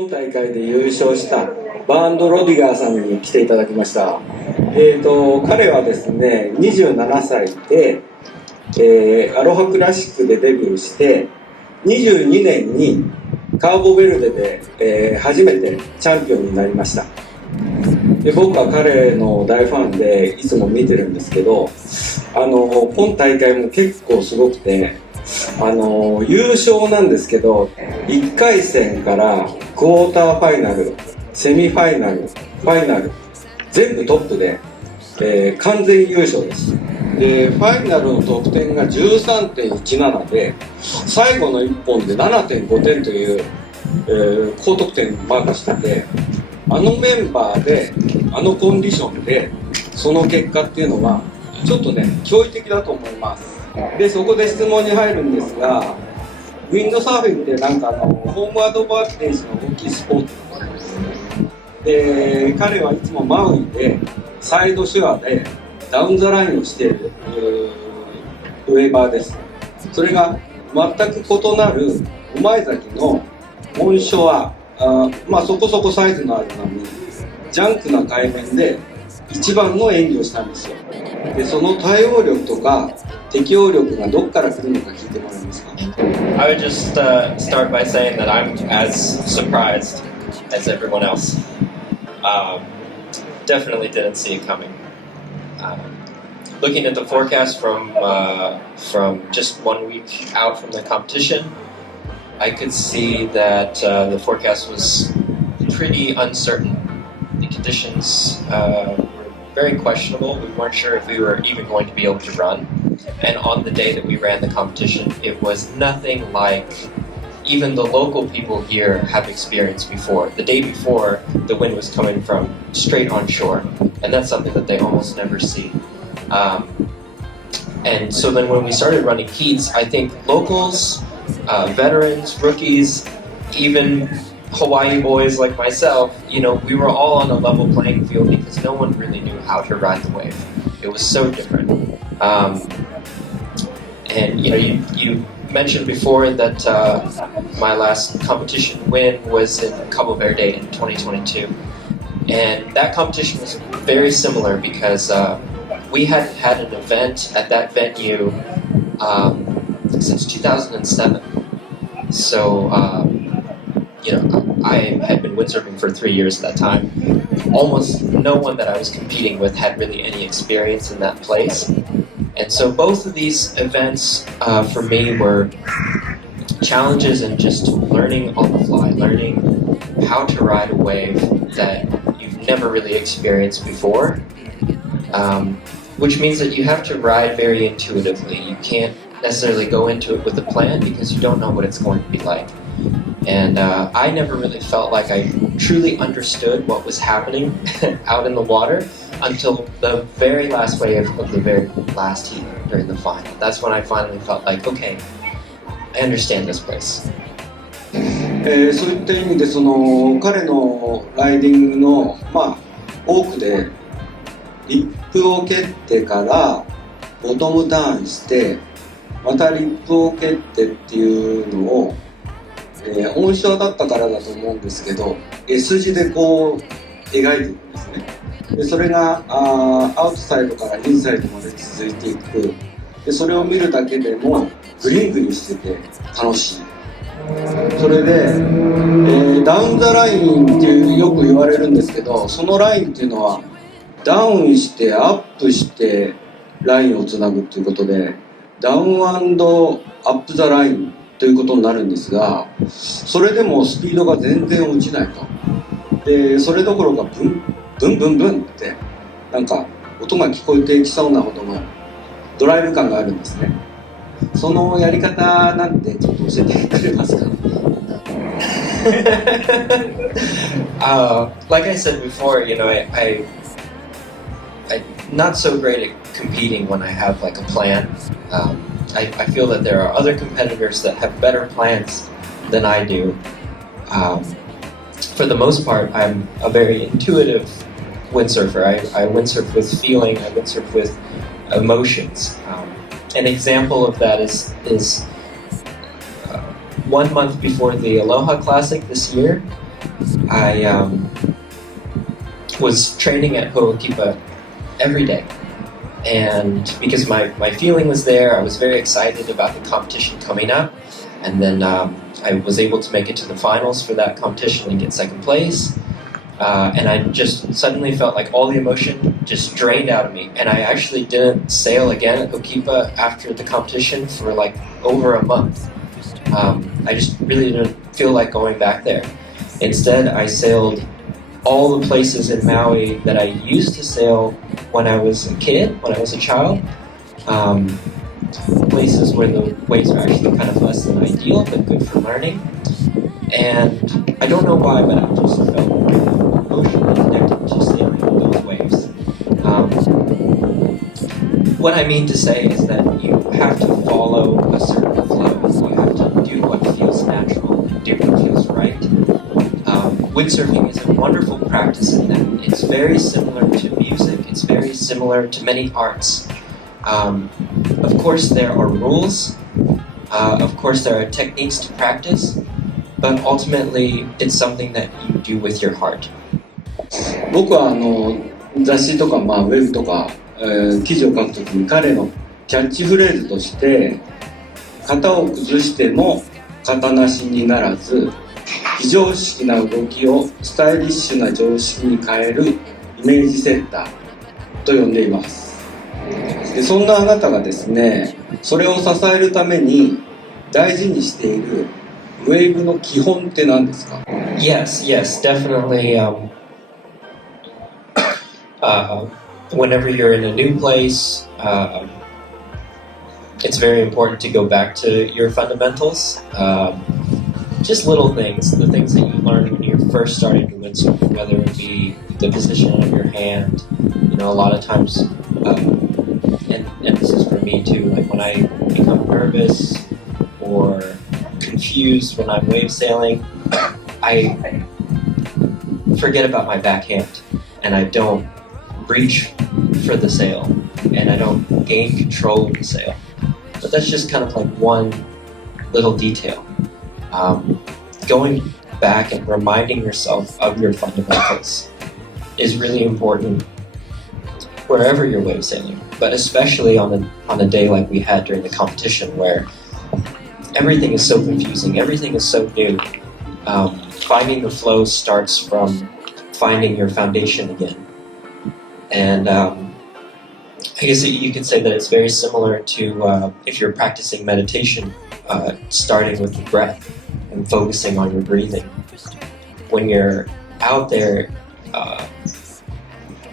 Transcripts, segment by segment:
今大会で優勝したバーンド・ロディガーさんに来ていただきました。彼はですね、27歳で、アロハクラシックでデビューして、22年にカーボベルデで、初めてチャンピオンになりました。で、僕は彼の大ファンでいつも見てるんですけど、今大会も結構すごくて、優勝なんですけど、1回戦からクォーターファイナル、セミファイナル、ファイナル、全部トップで、完全優勝です。で、ファイナルの得点が 13.17 で、最後の1本で 7.5 点という、高得点をマークしてて、あのメンバーで、あのコンディションで、その結果っていうのは、ちょっとね、驚異的だと思います。で、そこで質問に入るんですが、ウィンドサーフィンってなんかホームアドバンテージの大きいスポーツなんです。で、彼はいつもマウイで、サイドシュアでダウンザラインをしているウェーバーです。それが全く異なる御前崎のオンショア、まあそこそこサイズのある波、ジャンクな海面で一番の演技をしたんですよ。で、その対応力とか適応力がどっから来るのか聞いてもらえますか？ I would just start by saying that I'm as surprised as everyone else. Definitely didn't see it coming. Looking at the forecast from just 1 week out from the competition, I could see that the forecast was pretty uncertain. The conditions were very questionable. We weren't sure if we were even going to be able to run. And on the day that we ran the competition, it was nothing like even the local people here have experienced before. The day before, the wind was coming from straight on shore, and that's something that they almost never see. And so then when we started running heats, I think locals, veterans, rookies, even Hawaii boys like myself, you know, we were all on a level playing field because no one really knew how to ride the wave. It was so different. And you know, you mentioned before that my last competition win was in Cabo Verde in 2022, and that competition was very similar because we hadn't had an event at that venue since 2007. So you know, I had been windsurfing for 3 years at that time. Almost no one that I was competing with had really any experience in that place. And so both of these events for me were challenges in just learning on the fly, learning how to ride a wave that you've never really experienced before, which means that you have to ride very intuitively. You can't necessarily go into it with a plan because you don't know what it's going to be like. And I never really felt like I truly understood what was happening out in the water until the very last wave of the very last heat during the final. That's when I finally felt like, okay, I understand this place. そういった意味で彼のライディングの、多くでリップを蹴ってからボトムターンしてまたリップを蹴ってっていうのを、音章だったからだと思うんですけど S 字でこう描いてるんですね。でそれがアウトサイドからインサイドまで続いていく。でそれを見るだけでもグリングリしてて楽しい。それで、ダウンザラインっていうよく言われるんですけど、そのラインっていうのはダウンしてアップしてラインをつなぐっていうことでダウン&アップザラインということになるんですが、それでもスピードが全然落ちないと。でそれどころかブンブンブンブンってなんか音が聞こえてきそうなほどのドライブ感があるんですね。そのやり方なんてちょっと教えてくれますか？ Like I said before, you know, I'm not so great at competing when I have like a plan. I feel that there are other competitors that have better plans than I do. For the most part, I'm a very intuitive windsurfer. I windsurf with feeling, I windsurf with emotions. An example of that is 1 month before the Aloha Classic this year, I was training at Ho'okipa every day. And because my feeling was there, I was very excited about the competition coming up. And then I was able to make it to the finals for that competition and get second place. And I just suddenly felt like all the emotion just drained out of me. And I actually didn't sail again at Ho'okipa after the competition for like over a month. I just really didn't feel like going back there. Instead, I sailed all the places in Maui that I used to sail when I was a kid, when I was a child. Places where the waves are actually kind of less than ideal, but good for learning. And I don't know why, but I just felt emotionally connected to sailing those waves. What I mean to say is that you have to follow a certain flow. You have to do what feels natural, do what feels right. Windsurfing is a wonderful practice in that it's very similar to music. It's very similar to many arts. Of course, there are rules. Of course, there are techniques to practice. But ultimately, it's something that you do with your heart. 僕は雑誌とか、ウェブとか、記事を書くときに彼のキャッチフレーズとして型を崩しても型なしにならず非常識な動きをスタイリッシュな常識に変えるイメージセッターと呼んでいます。でそんなあなたがですね、それを支えるために大事にしているウェーブの基本って何ですか？ Yes, definitely. Whenever you're in a new place, it's very important to go back to your fundamentals. Just little things, the things that you learned when you're first starting to windsurf, whether it be the position of your hand. You know, a lot of times, and this is for me too, like when I become nervous or confused when I'm wave sailing, I forget about my backhand and I don't reach for the sail and I don't gain control of the sail. But that's just kind of like one little detail. Going back and reminding yourself of your fundamentals is really important wherever you're wave sailing, but especially on a day like we had during the competition where everything is so confusing, everything is so new. Finding the flow starts from finding your foundation again. And I guess you could say that it's very similar to if you're practicing meditation, starting with the breath and focusing on your breathing. When you're out there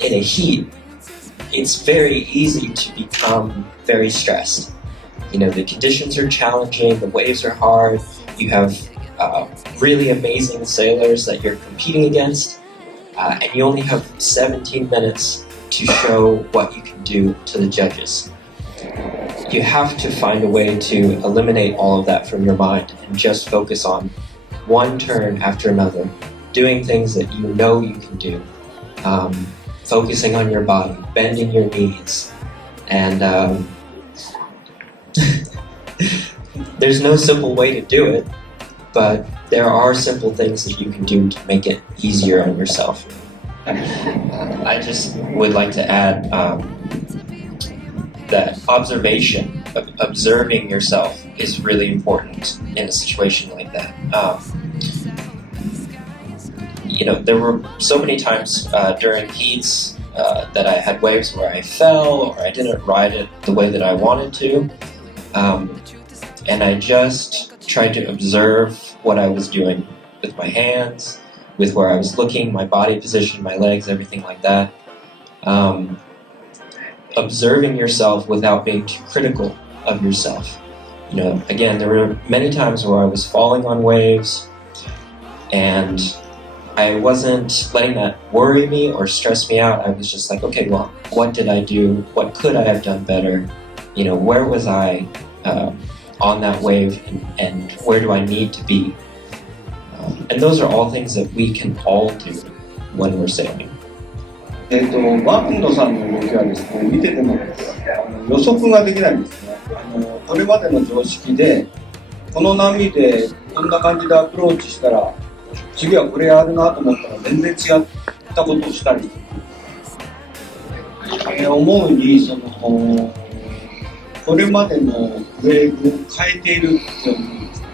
in a heat, it's very easy to become very stressed. You know, the conditions are challenging, the waves are hard, you have really amazing sailors that you're competing against, and you only have 17 minutes to show what you can do to the judges. You have to find a way to eliminate all of that from your mind and just focus on one turn after another, doing things that you know you can do, focusing on your body, bending your knees, and there's no simple way to do it, but there are simple things that you can do to make it easier on yourself. I just would like to add that observation, observing yourself is really important in a situation like that. You know, there were so many times during heats that I had waves where I fell or I didn't ride it the way that I wanted to. And I just tried to observe what I was doing with my hands, with where I was looking, my body position, my legs, everything like that. Observing yourself without being too critical of yourself. You know, again, there were many times where I was falling on waves and I wasn't letting that worry me or stress me out. I was just like, okay, well, what did I do? What could I have done better? You know, where was I on that wave and where do I need to be? And those are all things that we can all do when we're sailing. バンドさんの動きはですね、見てても予測ができないんですね。これまでの常識でこの波でこんな感じでアプローチしたら次はこれやるなと思ったら全然違ったことをしたり、思うにこれまでのウェーブを変えているって思うんですね。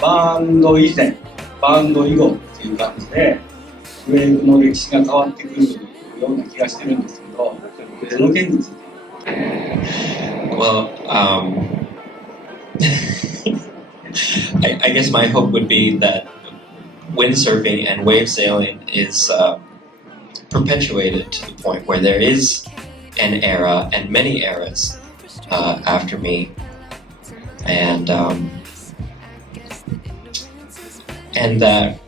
バンド以前、バンド以後っていう感じでウェーブの歴史が変わってくるような気がしてるんですけど、その件について。Well, I guess my hope would be that windsurfing and wave sailing is perpetuated to the point where there is an era and many eras after me, and that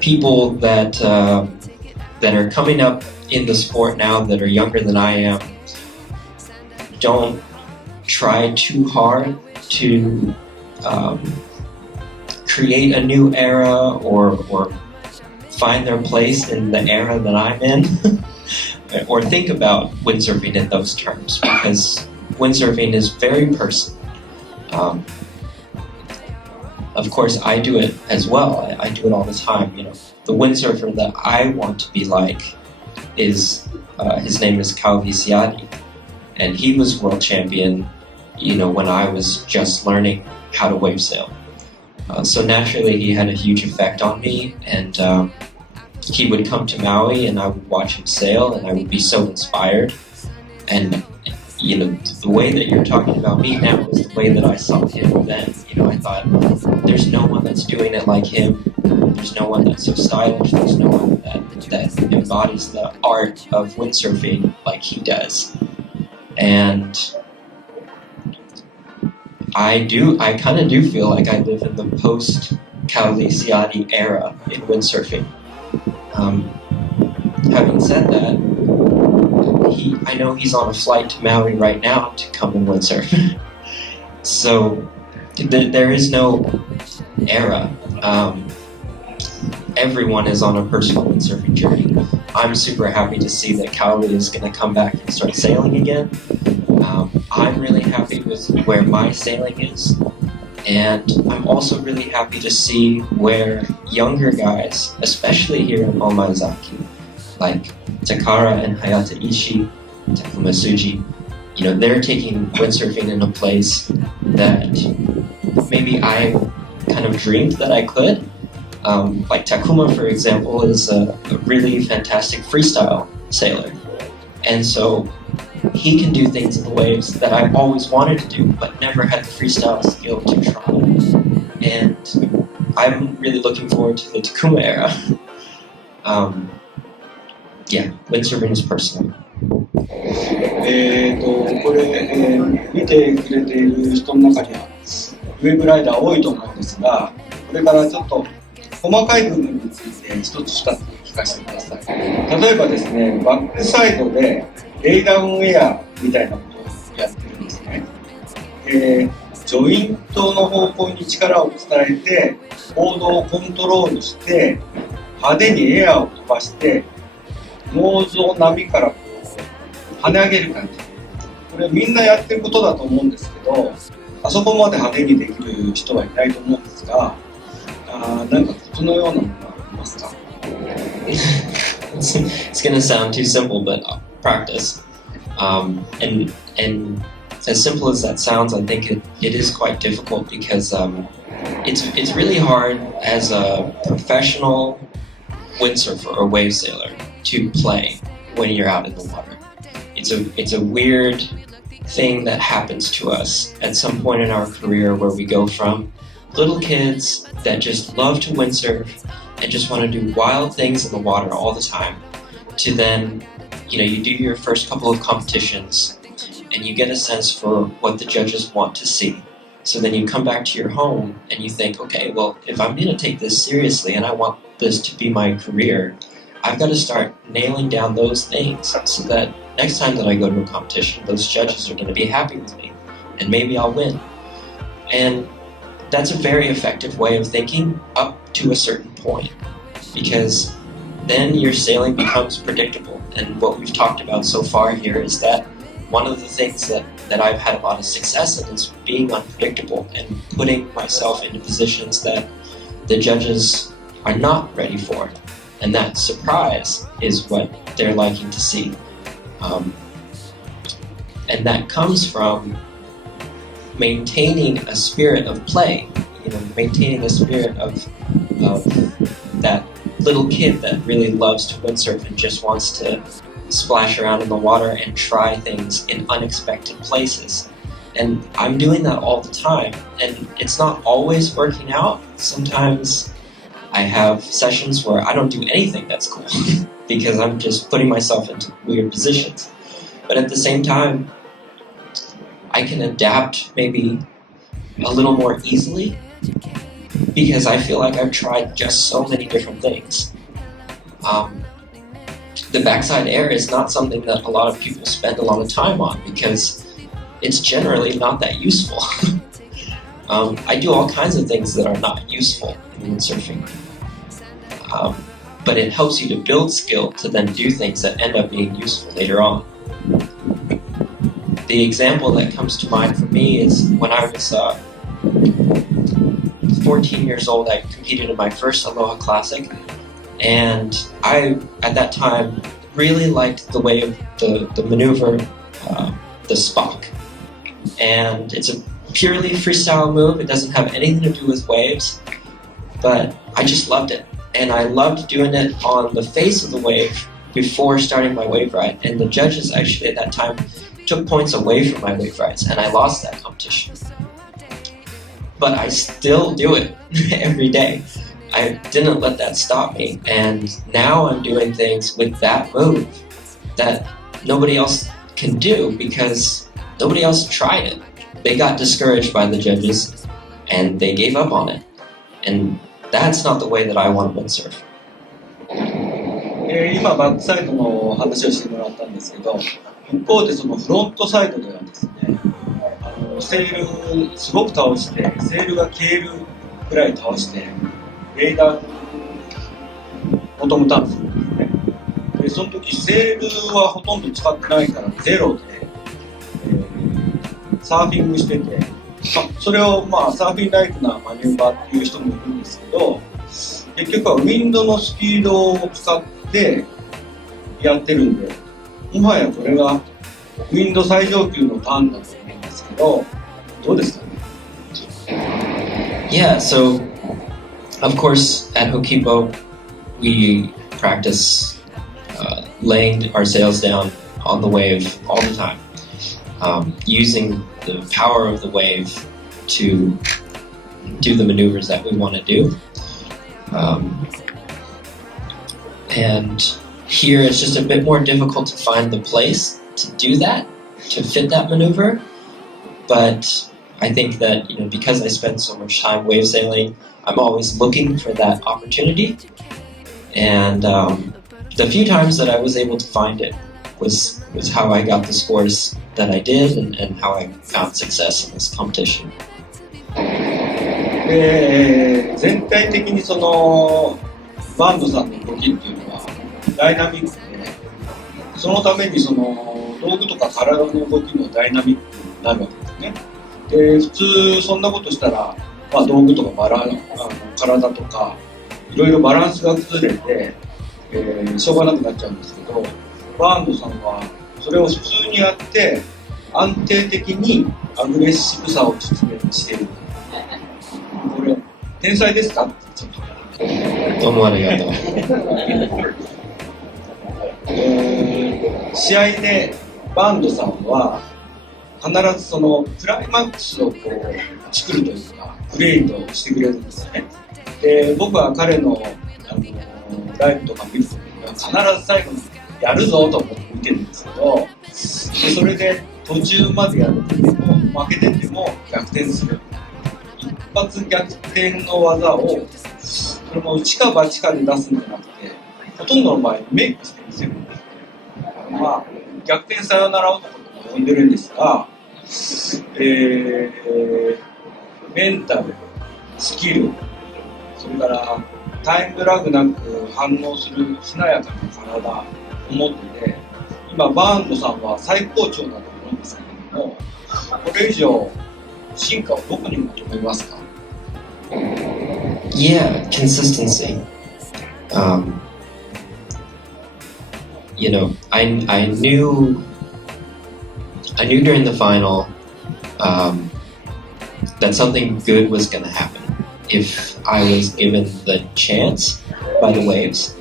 people that are coming up in the sport now that are younger than I am don't try too hard to create a new era or find their place in the era that I'm in or think about windsurfing in those terms, because windsurfing is very personal. Of course, I do it as well. I do it all the time. The windsurfer that I want to be like is his name is Calvi Siadi, and he was world champion when I was just learning how to wave sail. So naturally he had a huge effect on me, and he would come to Maui and I would watch him sail and I would be so inspired. And the way that you're talking about me now is the way that I saw him then. I thought, there's no one that's doing it like him. There's no one that's so stylish. There's no one that embodies the art of windsurfing like he does. And I kind of do feel like I live in the post-Kauli Siadi era in windsurfing. Having said that, I know he's on a flight to Maui right now to come and windsurf. So there is no era. Everyone is on a personal windsurfing journey. I'm super happy to see that Kauli is going to come back and start sailing again. I'm really happy with where my sailing is, and I'm also really happy to see where younger guys, especially here in OMAEZAKI, like Takara and Hayata Ishii, Takuma Tsuji, they're taking windsurfing in a place that maybe I kind of dreamed that I could. Like Takuma, for example, is a really fantastic freestyle sailor, and so he can do things in the waves that I've always wanted to do, but never had the freestyle skill to try. And I'm really looking forward to the Takuma era. Yeah, windsurfing is personal. これ、見てくれている人の中にはウェブライダー多いと思うんですが、これからちょっと細かい部分について一つ二つ聞かせてください。例えばですね、バックサイドでレイダウンウェアみたいなことをやってるんですね。ジョイントの方向に力を伝えてボードをコントロールして派手にエアを飛ばしてノーズを波からこう跳ね上げる感じ。これみんなやってることだと思うんですけど、あそこまで派手にできる人はいないと思うんですが、なんかそのようなものがありますか？ It's gonna sound too simple, but practice. And as simple as that sounds, I think it is quite difficult because it's really hard as a professional windsurfer or wave sailor to play when you're out in the water. It's a weird thing that happens to us at some point in our career where we go from little kids that just love to windsurf and just want to do wild things in the water all the time to then, you do your first couple of competitions and you get a sense for what the judges want to see. So then you come back to your home and you think, okay, well, if I'm going to take this seriously and I want this to be my career, I've got to start nailing down those things so that next time that I go to a competition, those judges are going to be happy with me and maybe I'll win. And that's a very effective way of thinking up to a certain point, because then your sailing becomes predictable. And what we've talked about so far here is that one of the things that that I've had a lot of success in is being unpredictable and putting myself into positions that the judges are not ready for. And that surprise is what they're liking to see. And that comes from maintaining a spirit of play, maintaining a spirit of that little kid that really loves to windsurf and just wants to splash around in the water and try things in unexpected places. And I'm doing that all the time, and it's not always working out. Sometimes I have sessions where I don't do anything that's cool because I'm just putting myself into weird positions. But at the same time, I can adapt maybe a little more easily because I feel like I've tried just so many different things. The backside air is not something that a lot of people spend a lot of time on because it's generally not that useful. I do all kinds of things that are not useful in windsurfing. But it helps you to build skill to then do things that end up being useful later on. The example that comes to mind for me is when I was 14 years old, I competed in my first Aloha Classic, and I, at that time, really liked the way of the maneuver, the Spock. And it's a purely freestyle move. It doesn't have anything to do with waves, but I just loved it. And I loved doing it on the face of the wave before starting my wave ride. And the judges actually at that time took points away from my wave rides, and I lost that competition. But I still do it every day. I didn't let that stop me. And now I'm doing things with that move that nobody else can do because nobody else tried it. They got discouraged by the judges and they gave up on it. And that's not the way that I want to windsurf. 今バックサイドの話をしてもらったんですけど、一方でそのフロントサイドではですね、セールすごく倒して、セールが消えるくらい倒して、レイダーボトムターンするんですね。で、その時セールはほとんど使ってないからゼロで、サーフィングしてて、それをサーフィンライクなマニューバーっていう人もいるんですけど、結局はウィンドのスピードを使ってやってるんで、もはやこれがウィンド最上級のターンだと思うんですけど、どうですかね？ Yeah, so of course at Hokipo we practice laying our sails down on the wave all the time, using the power of the wave to do the maneuvers that we want to do. And here it's just a bit more difficult to find the place to do that, to fit that maneuver. But I think that, because I spend so much time wave sailing, I'm always looking for that opportunity. And the few times that I was able to find it was how I got the scores that I did and how I found success in this competition. 全体的にそのバンドさんの動きっていうのはダイナミックで、そのためにその道具とか体の動きもダイナミックになるわけですね。で、普通そんなことしたら、道具とか体とかいろいろバランスが崩れて、しょうがなくなっちゃうんですけど、バンドさんはそれを普通にやって安定的にアグレッシブさを実現している。これ天才ですかってちょっと。どうもありがとう。試合でバンドさんは必ずそのクライマックスをこう作るというかクリエイトしてくれるんですね。で、僕は彼の、ライブとか見るときには必ず最後にやるぞと思って見てるんですけど、でそれで途中までやってても負けてても逆転する。一発逆転の技をその一か八かで出すんじゃなくて、ほとんどの場合メイクしてみせるんですね。逆転サヨナラ男とも呼んでるんですが、メンタル、スキル、それからタイムラグなく反応するしなやかな体を持ってて、今バーンドさんは最高潮だと思うんですけど、も、これ以上進化をどこに求めますか？ Yeah, consistency. You know, I knew during the final that something good was going to happen if I was given the chance by the waves.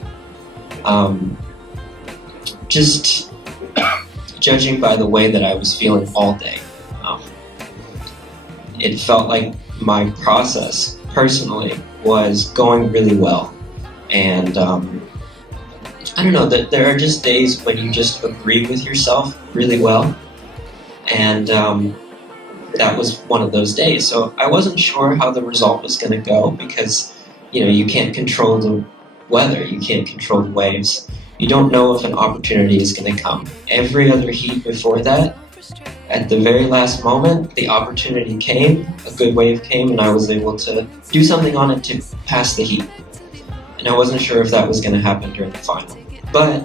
Just judging by the way that I was feeling all day, it felt like my process personally was going really well. And I don't know, that there are just days when you just agree with yourself really well. And that was one of those days. So I wasn't sure how the result was going to go because, you know, you can't control the weather, you can't control the waves. You don't know if an opportunity is going to come. Every other heat before that, at the very last moment, the opportunity came, a good wave came, and I was able to do something on it to pass the heat. And I wasn't sure if that was going to happen during the final. But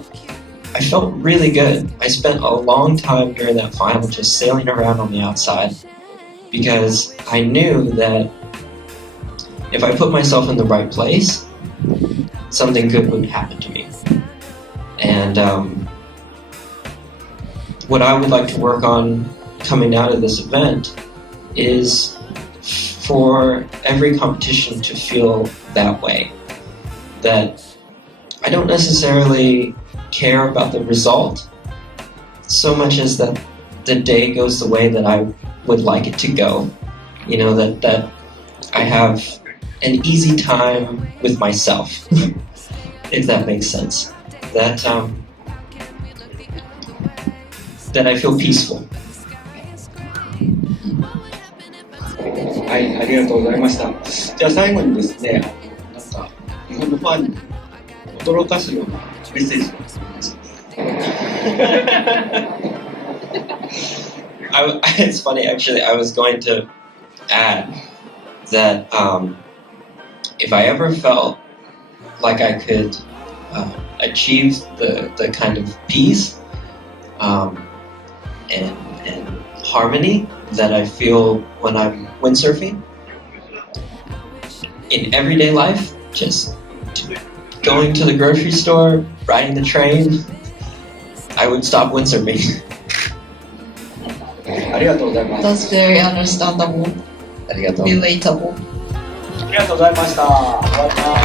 I felt really good. I spent a long time during that final just sailing around on the outside because I knew that if I put myself in the right place, something good would happen to me. And what I would like to work on coming out of this event is for every competition to feel that way. That I don't necessarily care about the result so much as that the day goes the way that I would like it to go. You know, that I have an easy time with myself, if that makes sense. That I feel peaceful. はい、ありがとうございました。じゃあ最後にですね、なんか日本のファンに驚かすようなメッセージをお願いします。It's funny, actually. I was going to add that if I ever felt like I could achieve the kind of peace and harmony that I feel when I'm windsurfing in everyday life, just going to the grocery store, riding the train, I would stop windsurfing. ありがとうございます。 That's very understandable, ありがとう。 relatable. ありがとうございました。終わります。